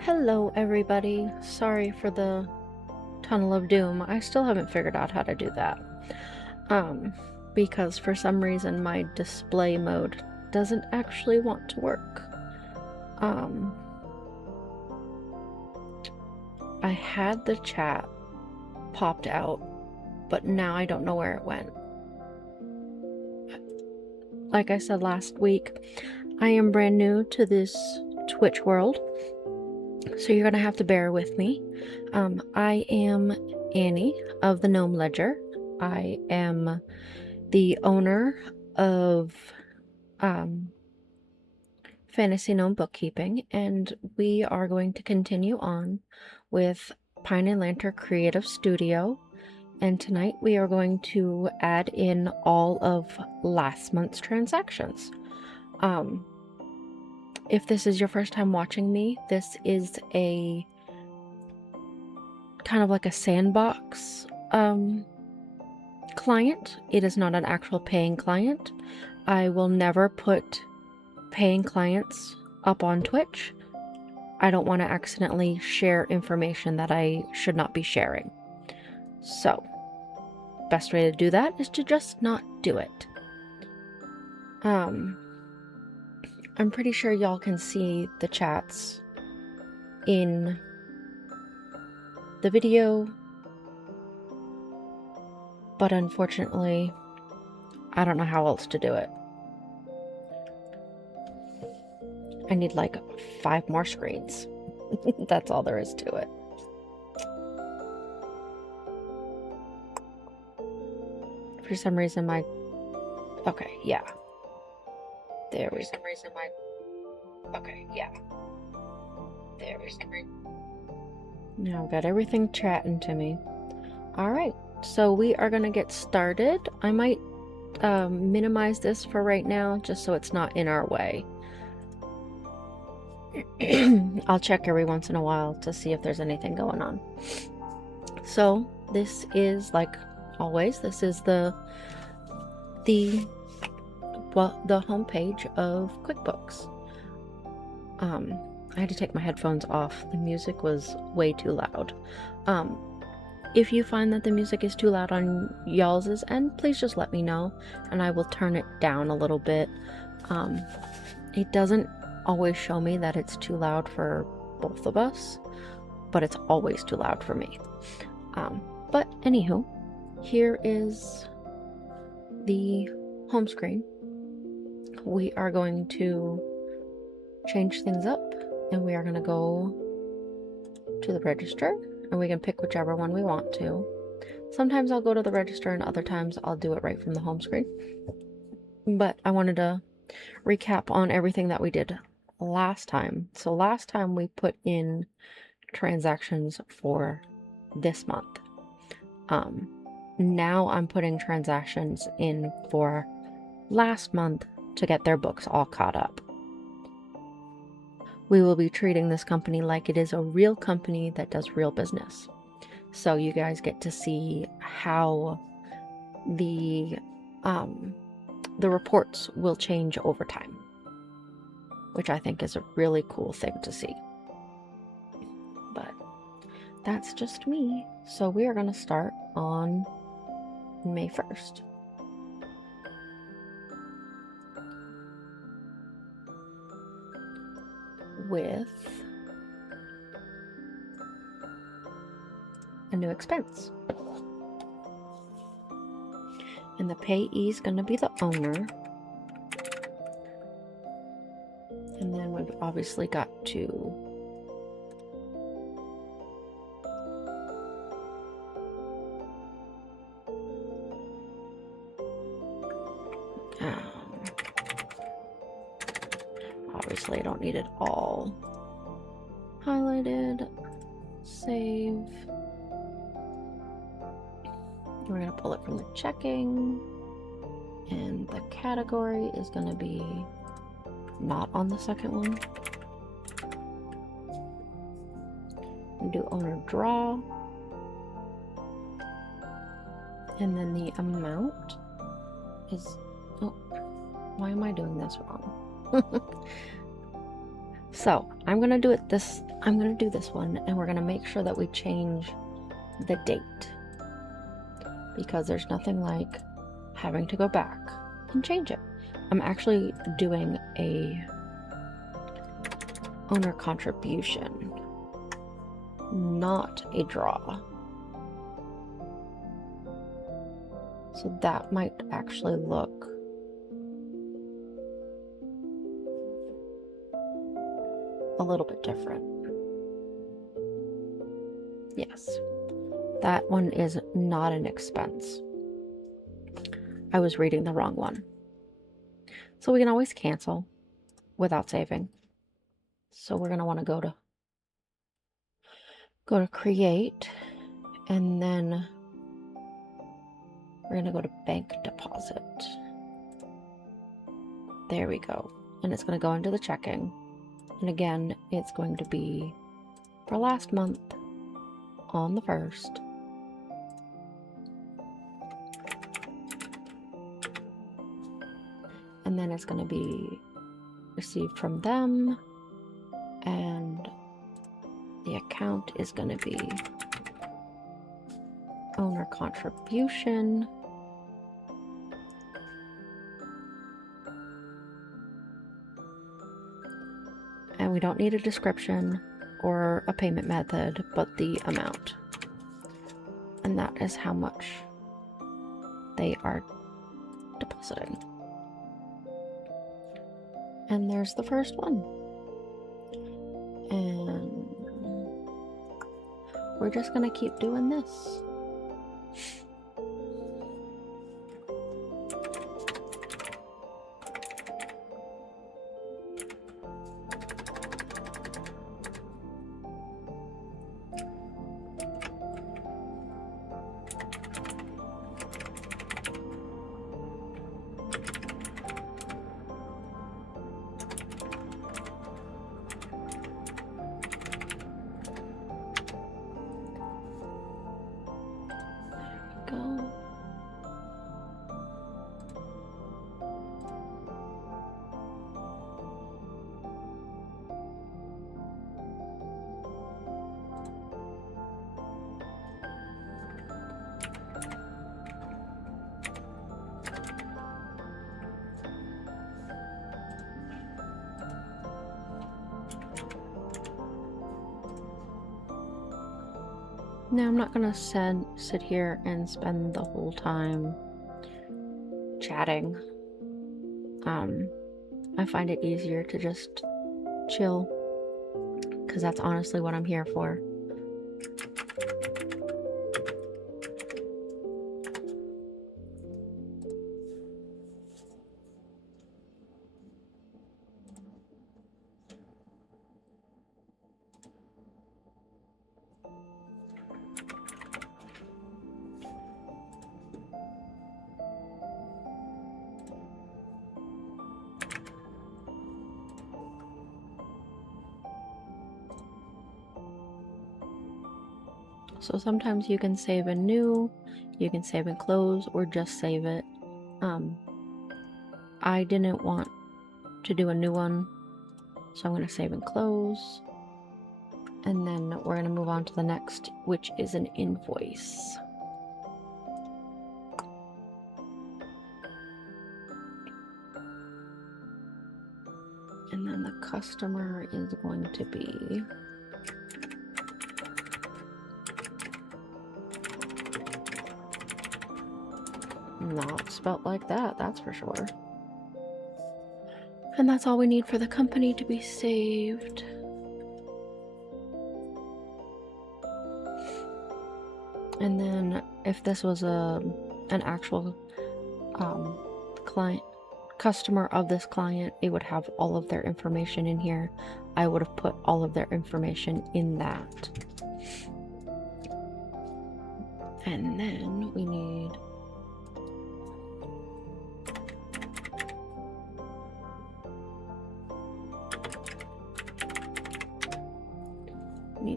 Hello everybody. Sorry for the tunnel of doom. I still haven't figured out how to do that. Because for some reason my display mode doesn't actually want to work. I had the chat popped out, but now I don't know where it went. Like I said last week, I am brand new to this Twitch world, so you're gonna have to bear with me. I am Annie of the Gnome Ledger. I am the owner of Fantasy Gnome Bookkeeping, and we are going to continue on with Pine and Lantern Creative Studio. And tonight we are going to add in all of last month's transactions. If this is your first time watching me, this is a kind of like a sandbox client. It is not an actual paying client. I will never put paying clients up on Twitch. I don't want to accidentally share information that I should not be sharing. So, best way to do that is to just not do it. I'm pretty sure y'all can see the chats in the video, but unfortunately, I don't know how else to do it. I need like 5 more screens. That's all there is to it. For some reason my... Okay, yeah. There we go. Okay, yeah. There we go. Now I've got everything chatting to me. Alright, so we are going to get started. I might minimize this for right now, just so it's not in our way. I'll check every once in a while to see if there's anything going on. So this is, like always, this is the homepage of QuickBooks. I had to take my headphones off. The music was way too loud. If you find that the music is too loud on y'all's end, please just let me know and I will turn it down a little bit. It doesn't always show me that it's too loud for both of us, but it's always too loud for me. But anywho, here is the home screen. We are going to change things up and we are going to go to the register and we can pick whichever one we want to. Sometimes I'll go to the register and other times I'll do it right from the home screen. But I wanted to recap on everything that we did last time. So last time we put in transactions for this month. Now I'm putting transactions in for last month to get their books all caught up. We will be treating this company like it is a real company that does real business. So you guys get to see how the reports will change over time, which I think is a really cool thing to see. But that's just me. So we are going to start on May 1st. With a new expense. And the payee is going to be the owner. And then we've obviously got to obviously I don't need it all highlighted. Save. We're going to pull it from the checking, and the category is going to be not on the second one. And do owner draw, and then the amount is, oh, why am I doing this wrong? So I'm gonna do this one, and we're gonna make sure that we change the date, because there's nothing like having to go back and change it. I'm actually doing a owner contribution, not a draw. So that might actually look a little bit different. Yes, that one is not an expense. I was reading the wrong one. So we can always cancel without saving. So we're going to want to go to create, and then we're going to go to bank deposit. There we go. And it's going to go into the checking. And again, it's going to be for last month on the 1st. And then it's going to be received from them, and the account is going to be owner contribution. And we don't need a description or a payment method, but the amount. And that is how much they are depositing. And there's the first one. And we're just gonna keep doing this. Go. Now I'm not gonna sit here and spend the whole time chatting. I find it easier to just chill, because that's honestly what I'm here for. So sometimes you can save in new, you can save in close, or just save it. I didn't want to do a new one, so I'm going to save and close. And then we're going to move on to the next, which is an invoice. And then the customer is going to be not spelt like that, that's for sure. And that's all we need for the company to be saved. And then if this was an actual customer of this client, it would have all of their information in here. I would have put all of their information in that. And then we need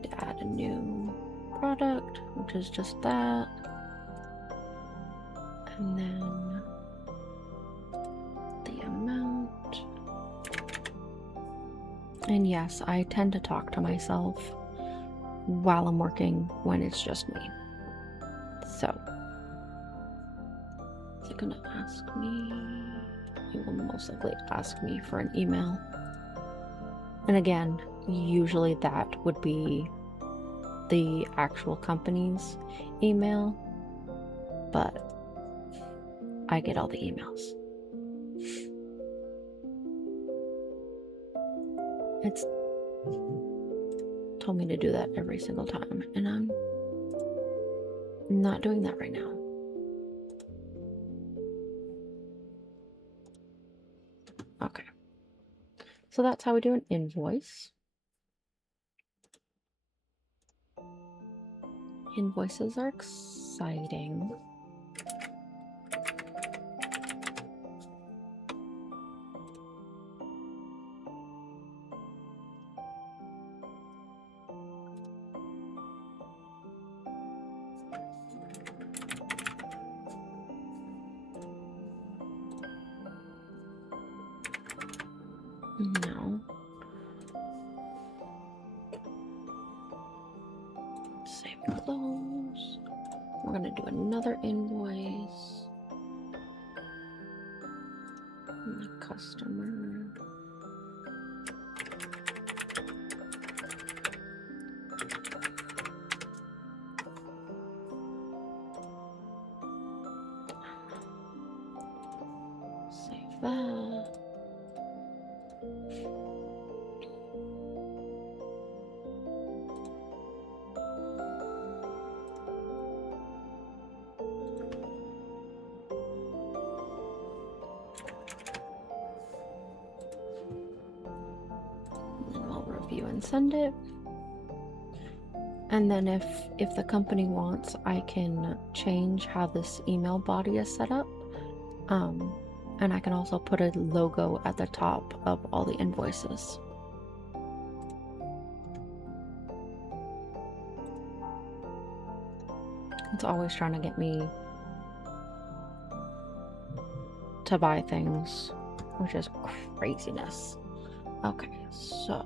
to add a new product, which is just that. And then the amount. And yes, I tend to talk to myself while I'm working when it's just me. So, is it gonna ask me? It will most likely ask me for an email. And again, usually that would be the actual company's email, but I get all the emails. It's told me to do that every single time, and I'm not doing that right now. Okay. So that's how we do an invoice. Invoices are exciting. No. Save those. We're gonna do another invoice. The customer. Save that. And we'll review and send it. And then if the company wants, I can change how this email body is set up. And I can also put a logo at the top of all the invoices. It's always trying to get me to buy things, which is craziness. Okay, so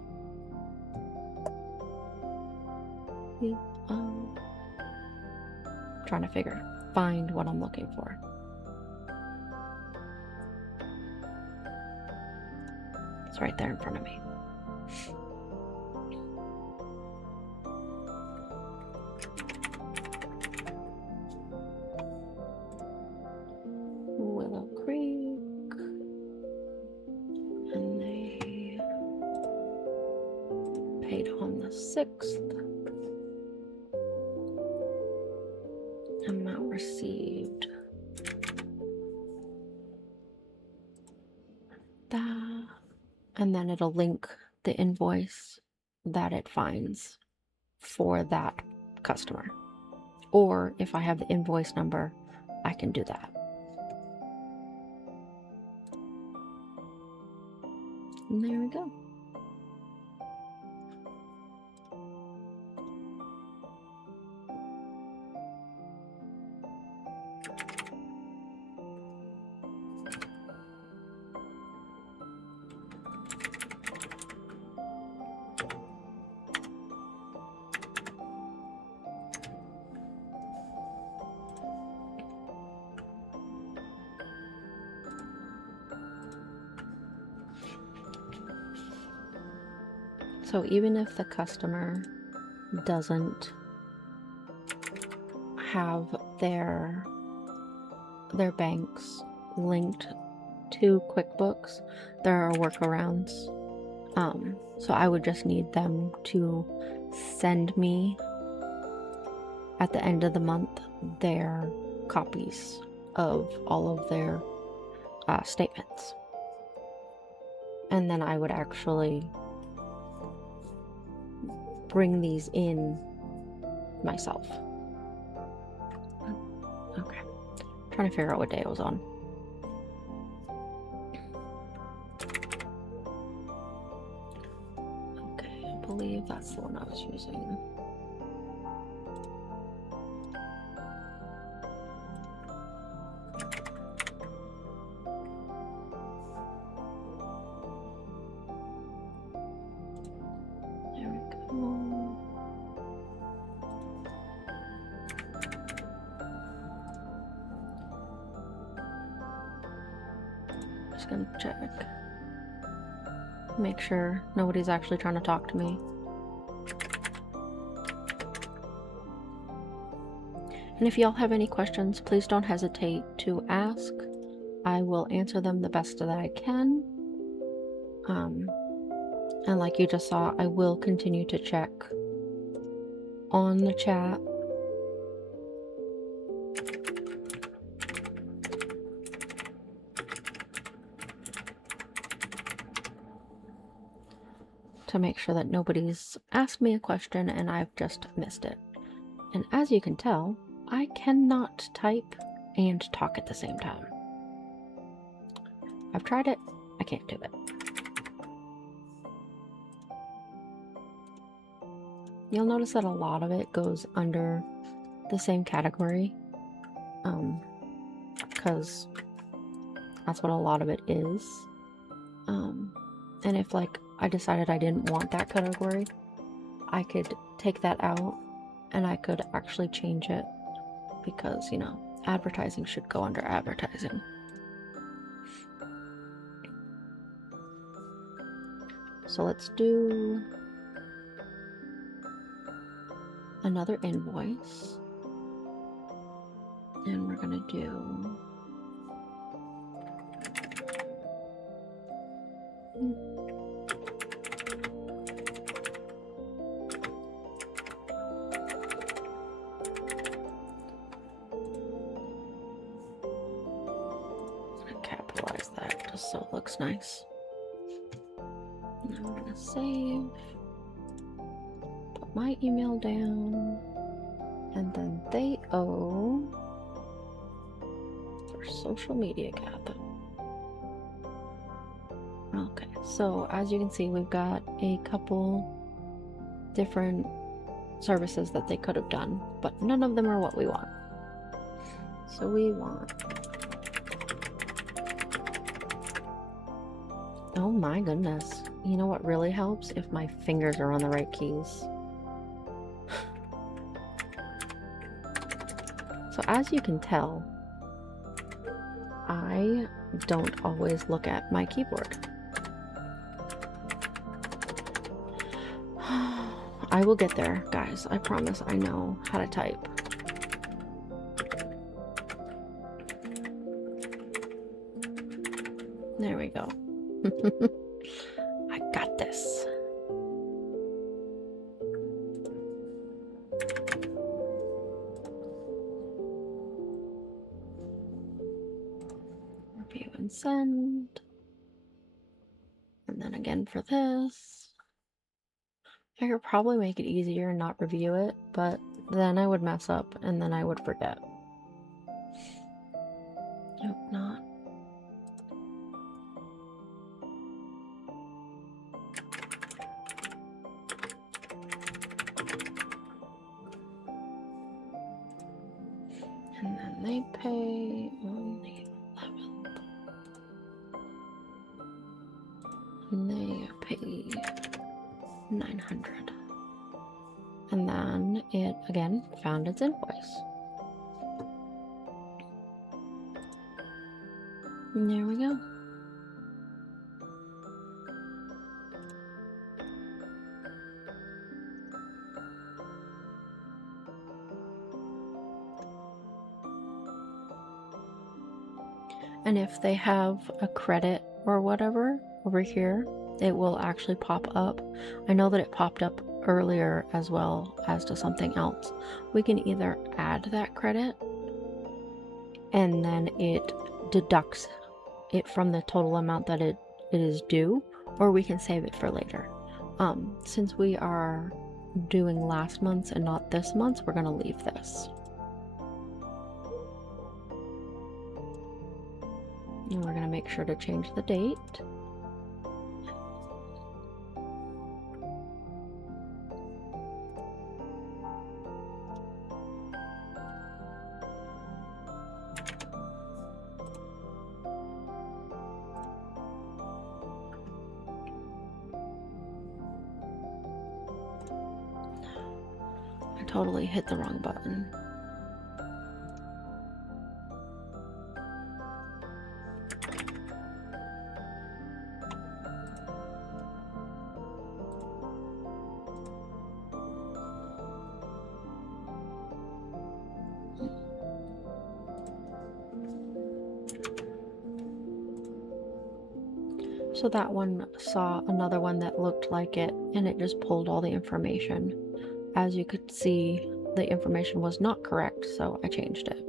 trying to find what I'm looking for. It's right there in front of me. Willow Creek, and they paid on the 6th. Amount received. That, and then it'll link the invoice that it finds for that customer. Or if I have the invoice number, I can do that. And there we go. So even if the customer doesn't have their banks linked to QuickBooks, there are workarounds. So I would just need them to send me at the end of the month their copies of all of their statements. And then I would actually bring these in myself. Okay. Trying to figure out what day it was on. Okay, I believe that's the one I was using. just gonna check. Make sure nobody's actually trying to talk to me. And if y'all have any questions, please don't hesitate to ask. I will answer them the best that I can. And like you just saw, I will continue to check on the chat. To make sure that nobody's asked me a question and I've just missed it. And as you can tell, I cannot type and talk at the same time. I've tried it, I can't do it. You'll notice that a lot of it goes under the same category, because that's what a lot of it is. And if like I decided I didn't want that category, I could take that out and I could actually change it, because, you know, advertising should go under advertising. So let's do another invoice, and we're gonna do capitalize that just so it looks nice. Now we're gonna save, put my email down, and then they owe for social media cap. Okay, so as you can see, we've got a couple different services that they could have done, but none of them are what we want. So we want, oh my goodness, you know what really helps? If my fingers are on the right keys. So as you can tell, I don't always look at my keyboard. I will get there, guys. I promise I know how to type. There we go. I got this. Review and send. And then again for this. I could probably make it easier and not review it, but then I would mess up and then I would forget. Nope, not. And then they pay on the 11th. And they pay 900. And then it again found its invoice. And there we go. And if they have a credit or whatever over here, it will actually pop up. I know that it popped up earlier as well as to something else. We can either add that credit and then it deducts it from the total amount that it is due, or we can save it for later. Since we are doing last month's and not this month's, we're gonna leave this. And we're gonna make sure to change the date. I totally hit the wrong button. So that one saw another one that looked like it, and it just pulled all the information. As you could see, the information was not correct, so I changed it.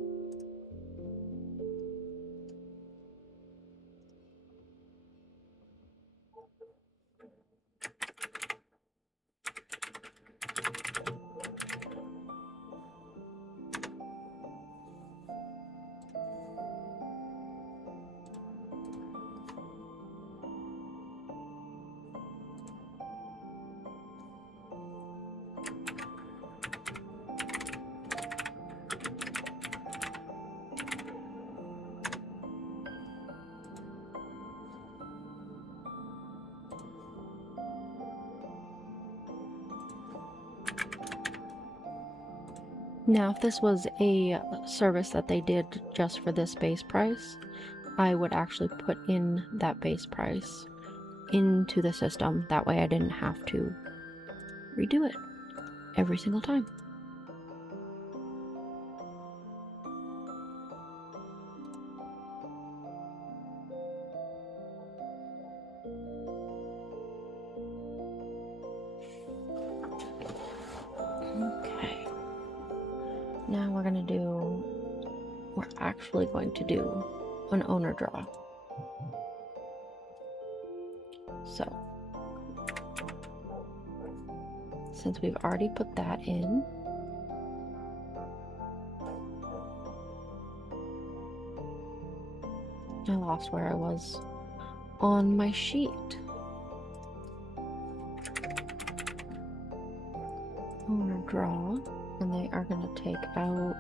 Now, if this was a service that they did just for this base price, I would actually put in that base price into the system. That way I didn't have to redo it every single time. Okay. Now we're actually going to do an owner draw. So, since we've already put that in, I lost where I was on my sheet. Owner draw, and they are going to take out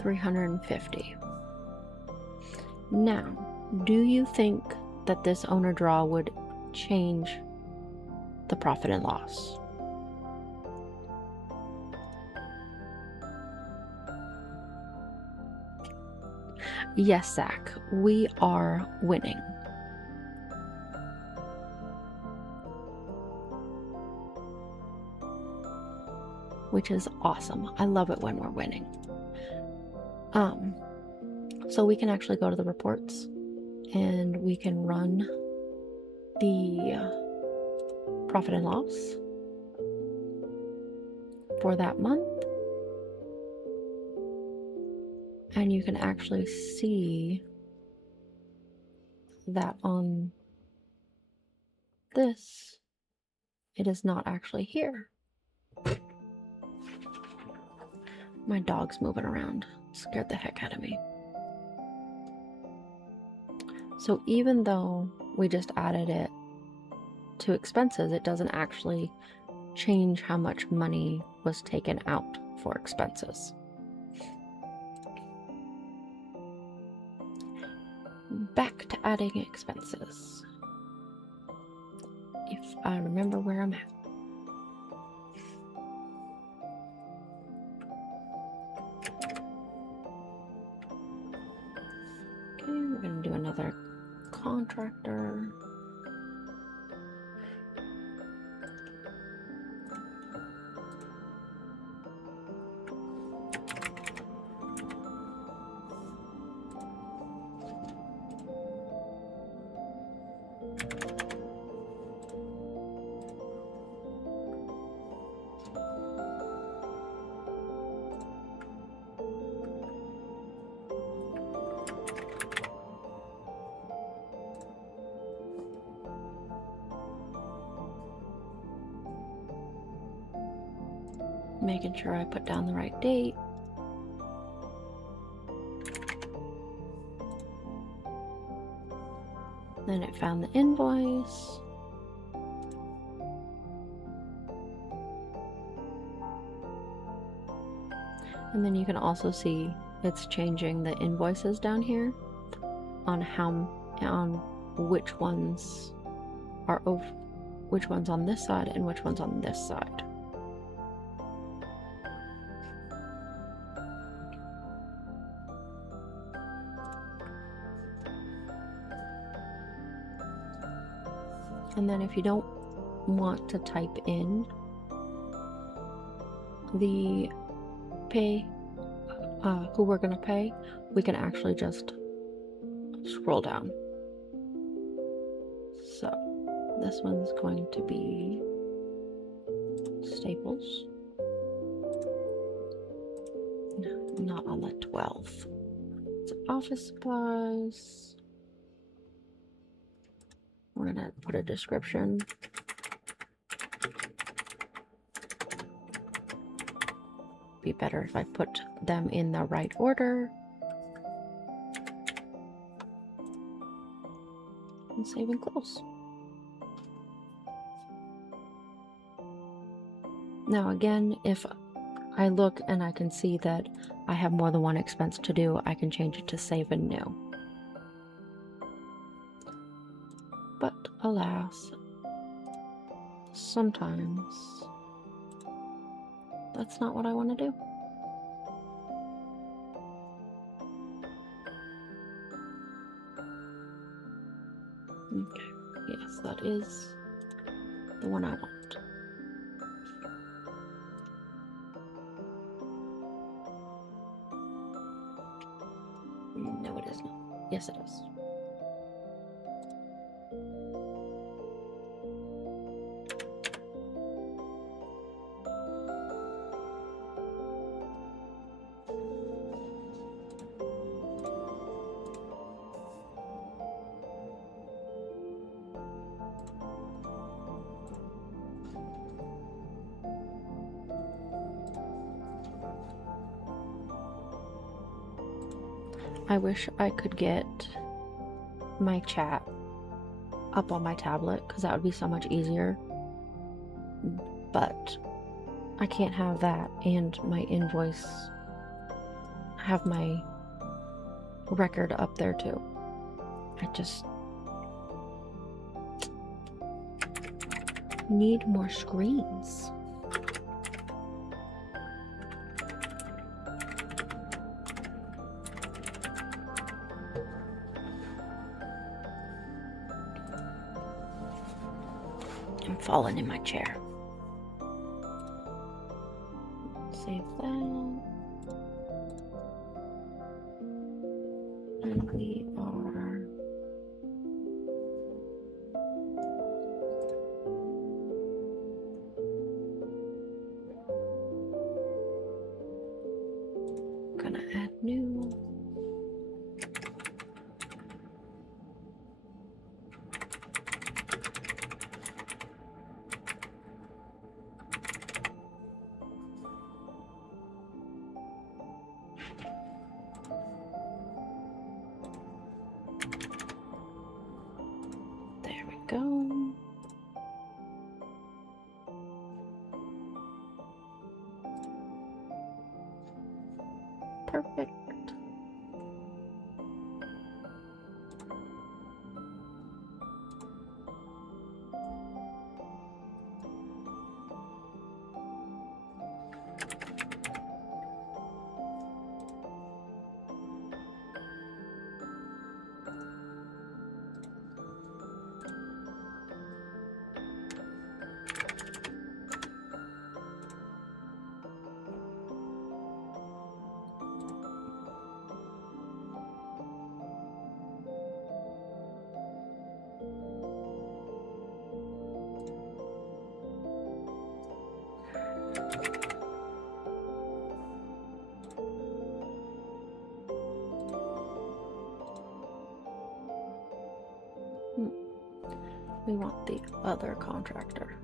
350. Now, do you think that this owner draw would change the profit and loss? Yes, Zach, we are winning. Which is awesome. I love it when we're winning. So we can actually go to the reports and we can run the profit and loss for that month. And you can actually see that on this, it is not actually here. My dog's moving around. Scared the heck out of me. So even though we just added it to expenses, it doesn't actually change how much money was taken out for expenses. Back to adding expenses. If I remember where I'm at. Okay, we're going to do another contractor. Making sure I put down the right date. Then it found the invoice. And then you can also see it's changing the invoices down here on which ones are over, which one's on this side and which one's on this side. And then if you don't want to type in the pay, who we're going to pay, we can actually just scroll down. So this one's going to be Staples. No, not on the 12th. It's office supplies. We're gonna put a description. Be better if I put them in the right order. And save and close. Now again, if I look and I can see that I have more than one expense to do, I can change it to save and new. But alas, sometimes that's not what I want to do. Okay, yes, that is the one I want. No, it isn't. Yes, it is. I wish I could get my chat up on my tablet because that would be so much easier. But I can't have that and my invoice have my record up there too. I just need more screens. I'm falling in my chair. Save that. And we are gonna add new. There we go. Perfect. We want the other contractor.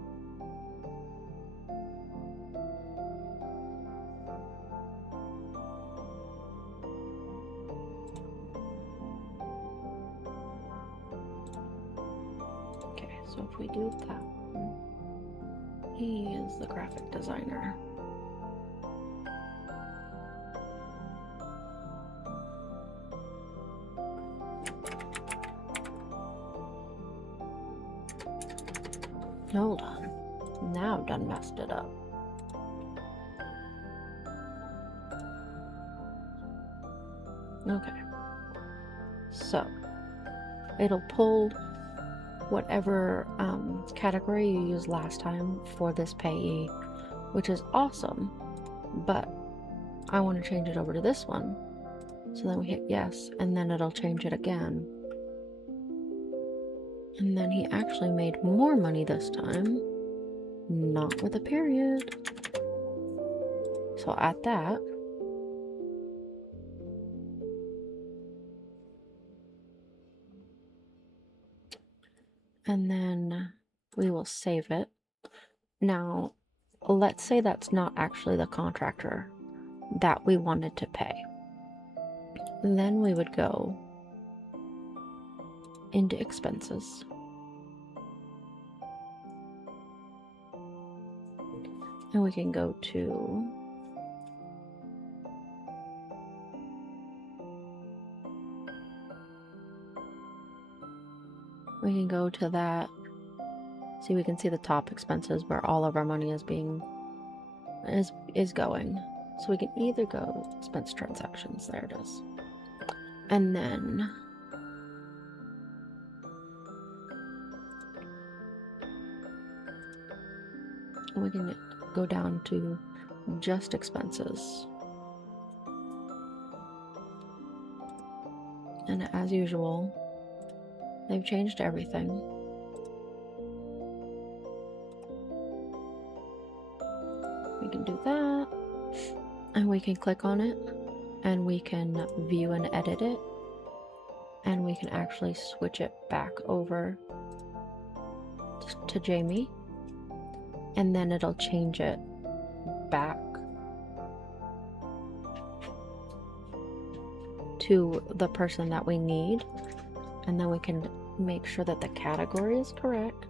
Okay, so if we do that one, he is the graphic designer. Hold on. Now I've done messed it up. Okay. So it'll pull whatever category you used last time for this payee, which is awesome, but I want to change it over to this one. So then we hit yes, and then it'll change it again. And then he actually made more money this time. Not with a period. So at that, and then we will save it. Now, let's say that's not actually the contractor that we wanted to pay. Then we would go into expenses. And we can go to that. See, we can see the top expenses where all of our money is going. So we can either go expense transactions, there it is. And then we can go down to just expenses. And as usual, they've changed everything. We can do that, and we can click on it, and we can view and edit it, and we can actually switch it back over to Jamie, and then it'll change it back to the person that we need, and then we can make sure that the category is correct.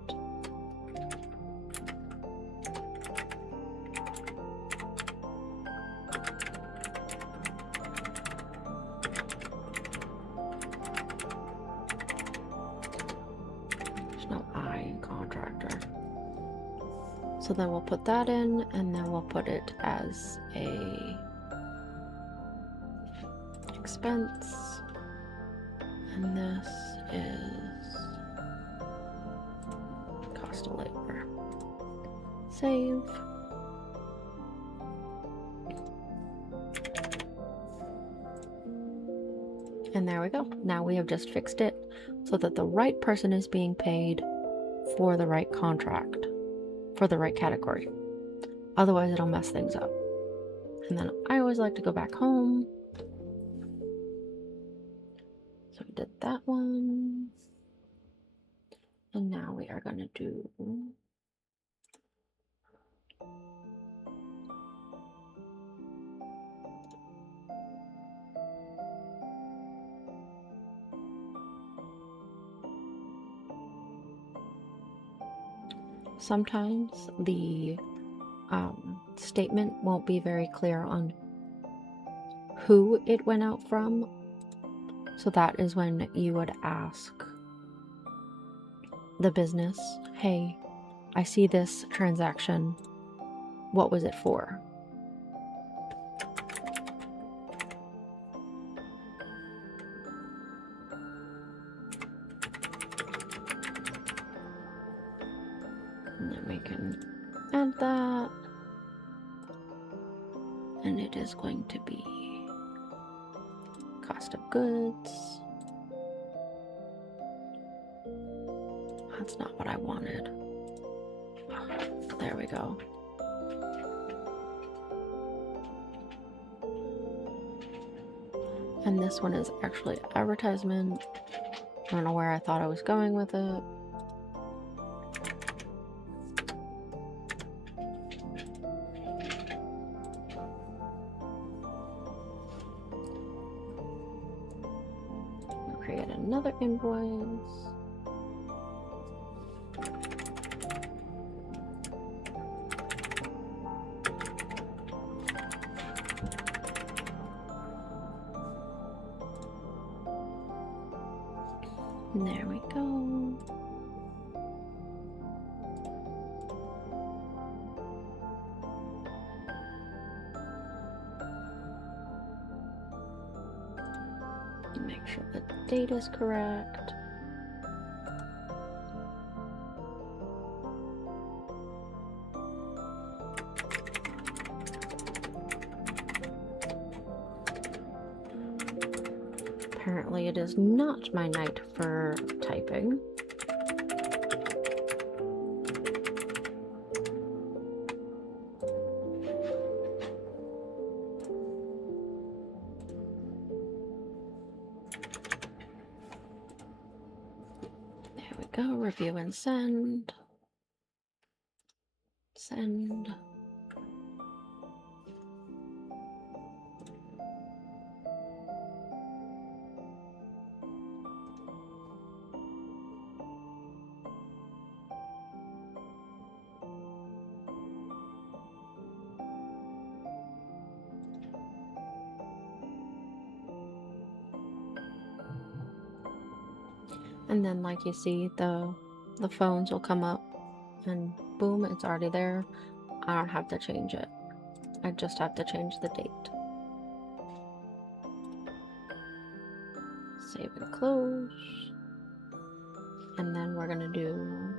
There's no I in contractor. So then we'll put that in, and then we'll put it as a expense, and this is cost of labor. Save. And there we go. Now we have just fixed it so that the right person is being paid for the right contract, for the right category. Otherwise, it'll mess things up. And then I always like to go back home. So we did that one. And now we are going to do sometimes the statement won't be very clear on who it went out from. So that is when you would ask the business, hey, I see this transaction. What was it for? And then we can add that. And it is going to be cost of goods. That's not what I wanted. Oh, there we go. And this one is actually advertisement. I don't know where I thought I was going with it. We'll create another invoice. And there we go. Make sure the date is correct. Apparently it is not my night for typing. go. Review and send. Send. And then, like you see, the phones will come up and boom, it's already there. I don't have to change it. I just have to change the date. Save and close. And then we're gonna do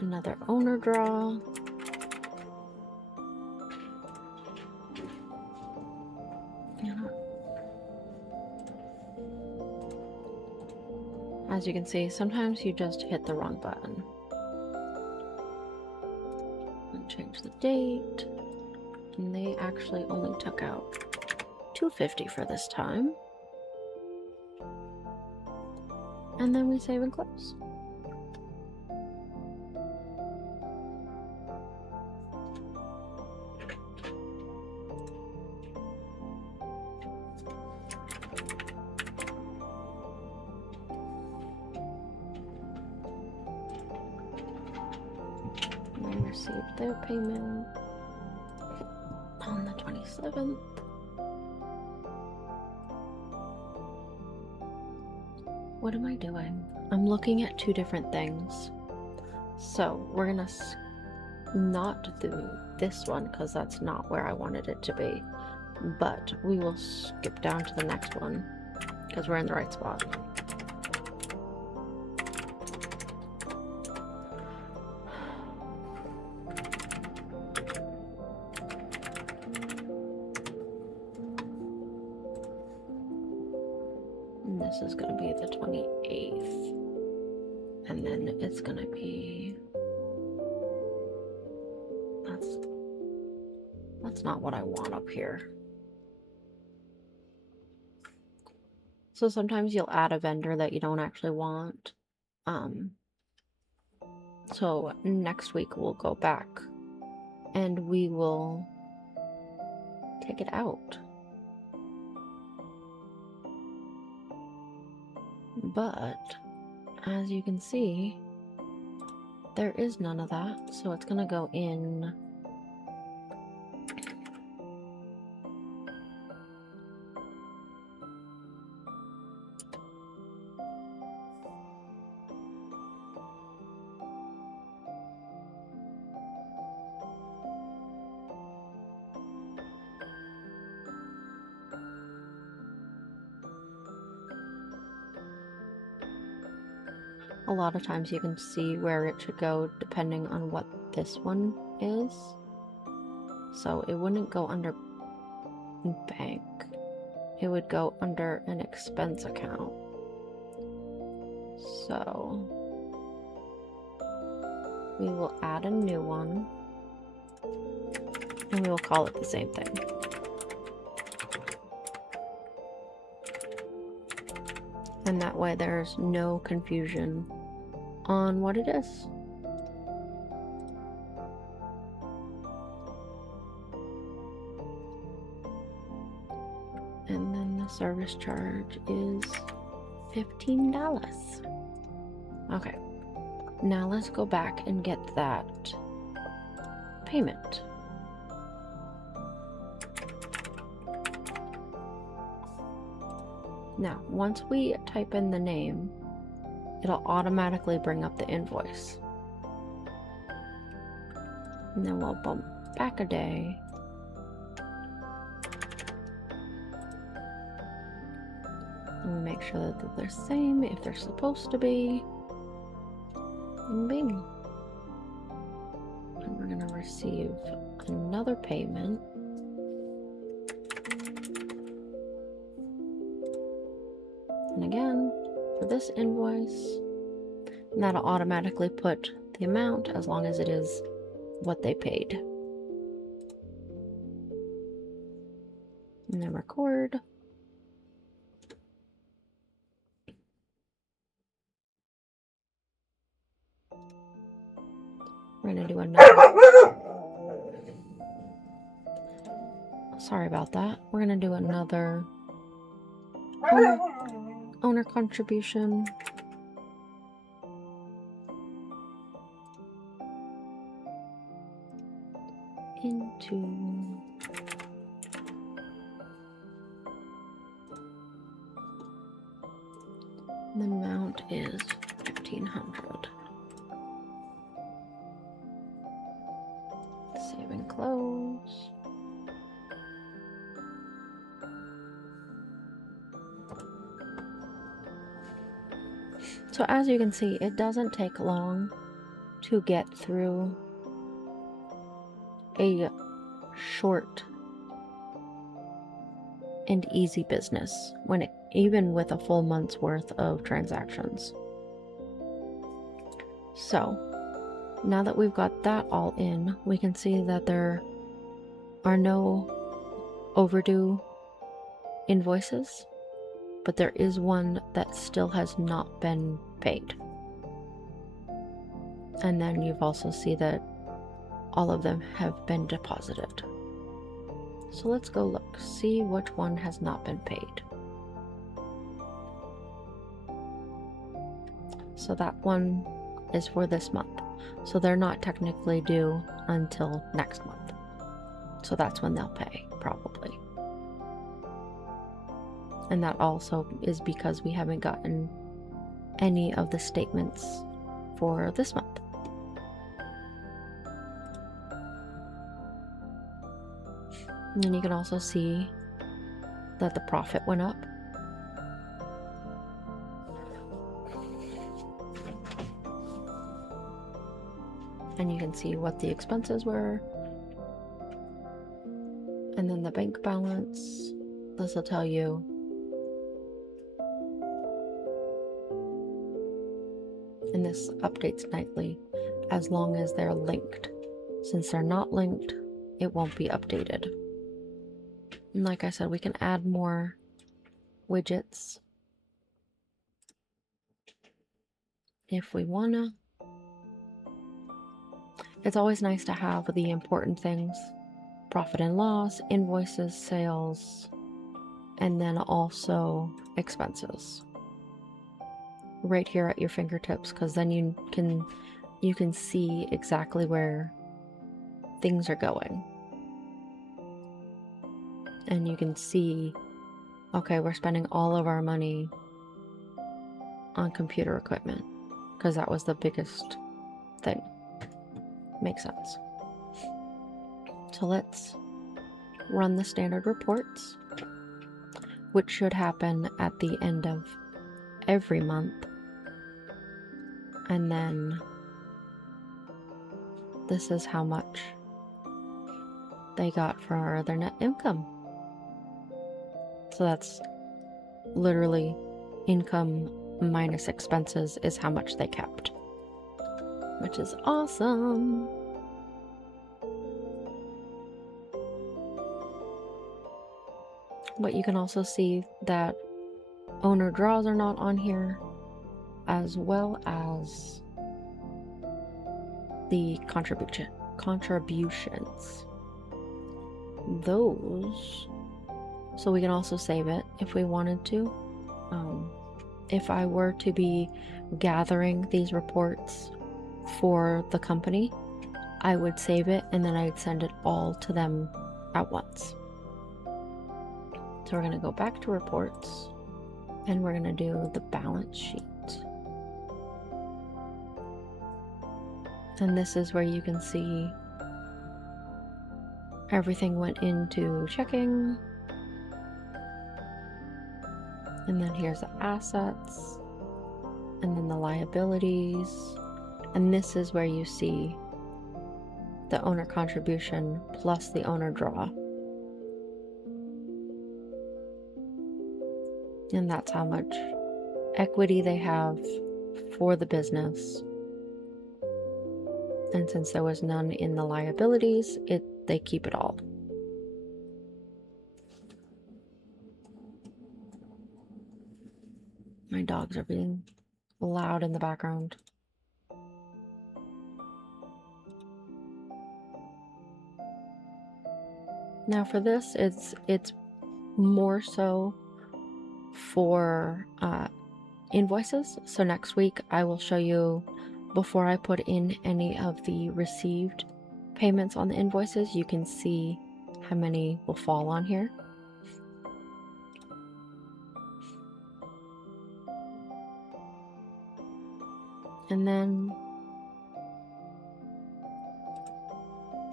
another owner draw. As you can see, sometimes you just hit the wrong button. And change the date. And they actually only took out $250 for this time. And then we save and close. We received their payment on the 27th. What am I doing? I'm looking at two different things. So we're gonna not do this one because that's not where I wanted it to be. But we will skip down to the next one because we're in the right spot. And this is going to be the 28th. And then it's going to be... That's not what I want up here. So sometimes you'll add a vendor that you don't actually want. So next week we'll go back and we will take it out. But as you can see, there is none of that. So it's gonna go in a lot of times you can see where it should go depending on what this one is. So it wouldn't go under bank. It would go under an expense account. So we will add a new one and we will call it the same thing. And that way there's no confusion on what it is. And then the service charge is $15. Okay, now let's go back and get that payment. Now, once we type in the name, it'll automatically bring up the invoice. And then we'll bump back a day. And we make sure that they're the same if they're supposed to be. And bing. And we're going to receive another payment. And again, for this invoice, and that'll automatically put the amount as long as it is what they paid. And then record. Sorry about that. We're gonna do another owner contribution. Into the amount is 1,500. Save and close. So as you can see, it doesn't take long to get through a short and easy business even with a full month's worth of transactions. So now that we've got that all in, we can see that there are no overdue invoices, but there is one that still has not been paid. And then you've also see that all of them have been deposited. So let's go look, see which one has not been paid. So that one is for this month. So they're not technically due until next month. So that's when they'll pay, probably. And that also is because we haven't gotten any of the statements for this month. And then you can also see that the profit went up. And you can see what the expenses were. And then the bank balance. This will tell you and this updates nightly as long as they're linked. Since they're not linked, it won't be updated. And like I said, we can add more widgets if we wanna. It's always nice to have the important things: profit and loss, invoices, sales, and then also expenses right here at your fingertips, because then you can see exactly where things are going. And you can see, okay, we're spending all of our money on computer equipment because that was the biggest thing. Makes sense. So let's run the standard reports, which should happen at the end of every month. And then this is how much they got for their net income. So that's literally income minus expenses is how much they kept, which is awesome. But you can also see that owner draws are not on here, as well as the contributions. Those, so we can also save it if we wanted to. If I were to be gathering these reports for the company, I would save it and then I'd send it all to them at once. So we're going to go back to reports and we're going to do the balance sheet. And this is where you can see everything went into checking. And then here's the assets. And then the liabilities. And this is where you see the owner contribution plus the owner draw. And that's how much equity they have for the business. And since there was none in the liabilities, they keep it all. My dogs are being loud in the background. Now for this, it's more so for invoices. So next week I will show you, before I put in any of the received payments on the invoices, you can see how many will fall on here. And then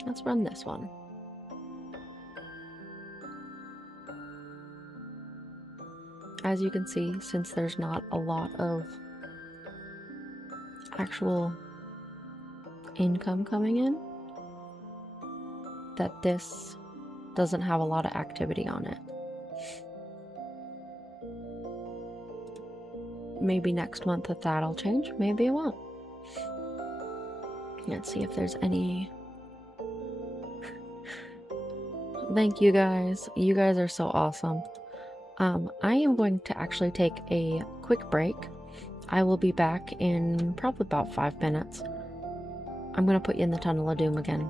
let's run this one. As you can see, since there's not a lot of actual income coming in, that this doesn't have a lot of activity on it. Maybe next month that'll change, maybe it won't. Let's see if there's any. Thank you guys. You guys are so awesome. I am going to actually take a quick break. I will be back in probably about 5 minutes. I'm going to put you in the tunnel of doom again.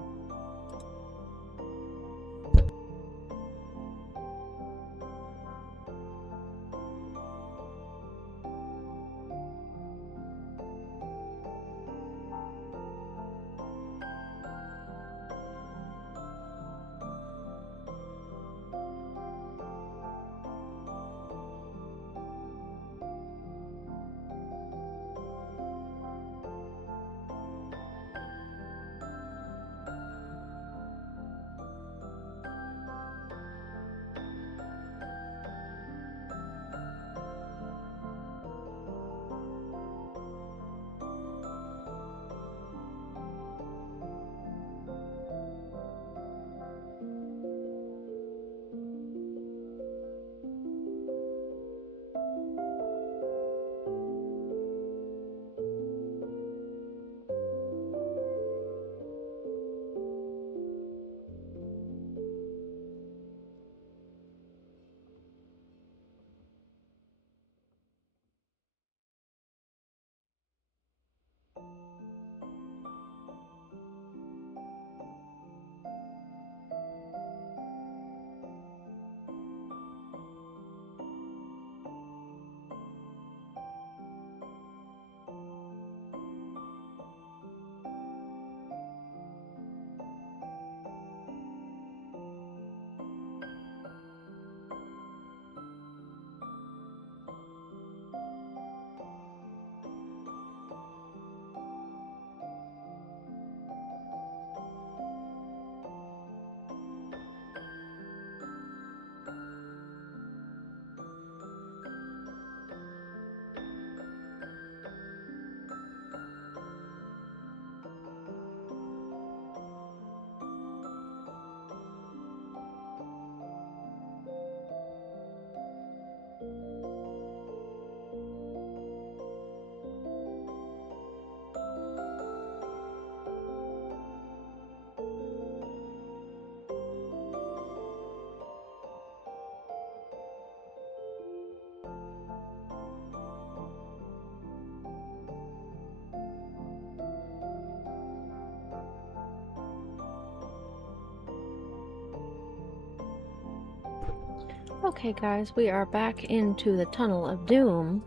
Okay guys, we are back into the tunnel of doom,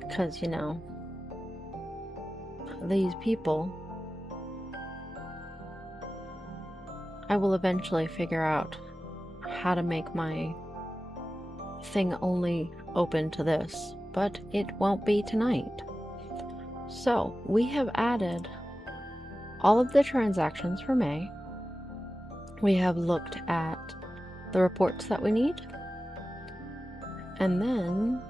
because you know, these people. I will eventually figure out how to make my thing only open to this, but it won't be tonight. So we have added all of the transactions for May. We have looked at the reports that we need, and then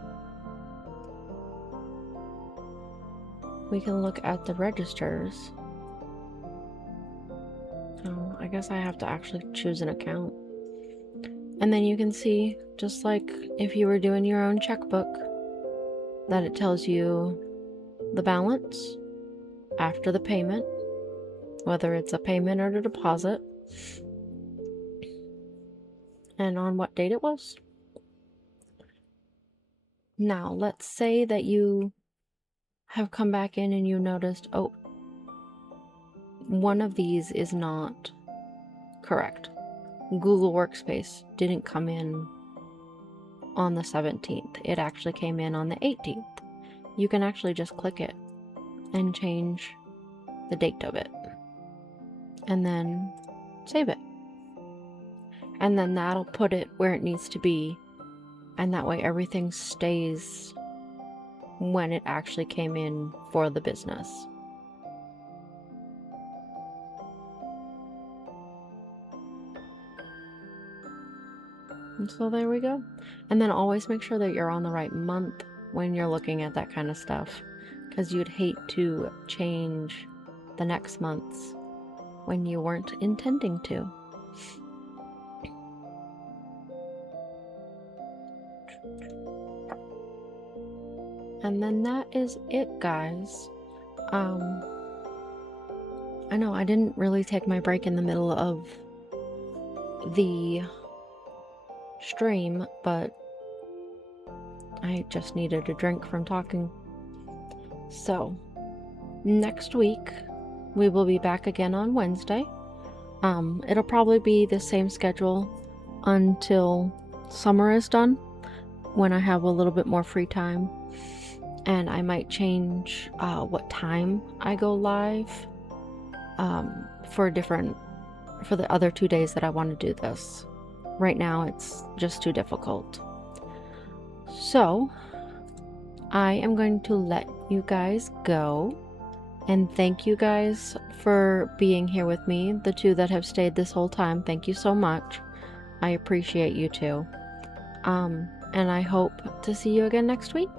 we can look at the registers. Oh, I guess I have to actually choose an account. And then you can see, just like if you were doing your own checkbook, that it tells you the balance after the payment, whether it's a payment or a deposit, and on what date it was. Now, let's say that you have come back in and you noticed, oh, one of these is not correct. Google Workspace didn't come in on the 17th. It actually came in on the 18th. You can actually just click it and change the date of it, and then save it. And then that'll put it where it needs to be, and that way everything stays when it actually came in for the business. And so there we go. And then always make sure that you're on the right month when you're looking at that kind of stuff, because you'd hate to change the next month's when you weren't intending to. And then that is it, guys. I know I didn't really take my break in the middle of the stream, but I just needed a drink from talking. So next week we will be back again on Wednesday. It'll probably be the same schedule until summer is done, when I have a little bit more free time, and I might change what time I go live for the other 2 days that I want to do this. Right now it's just too difficult. So I am going to let you guys go, and thank you guys for being here with me. The two that have stayed this whole time, thank you so much. I appreciate you too. And I hope to see you again next week.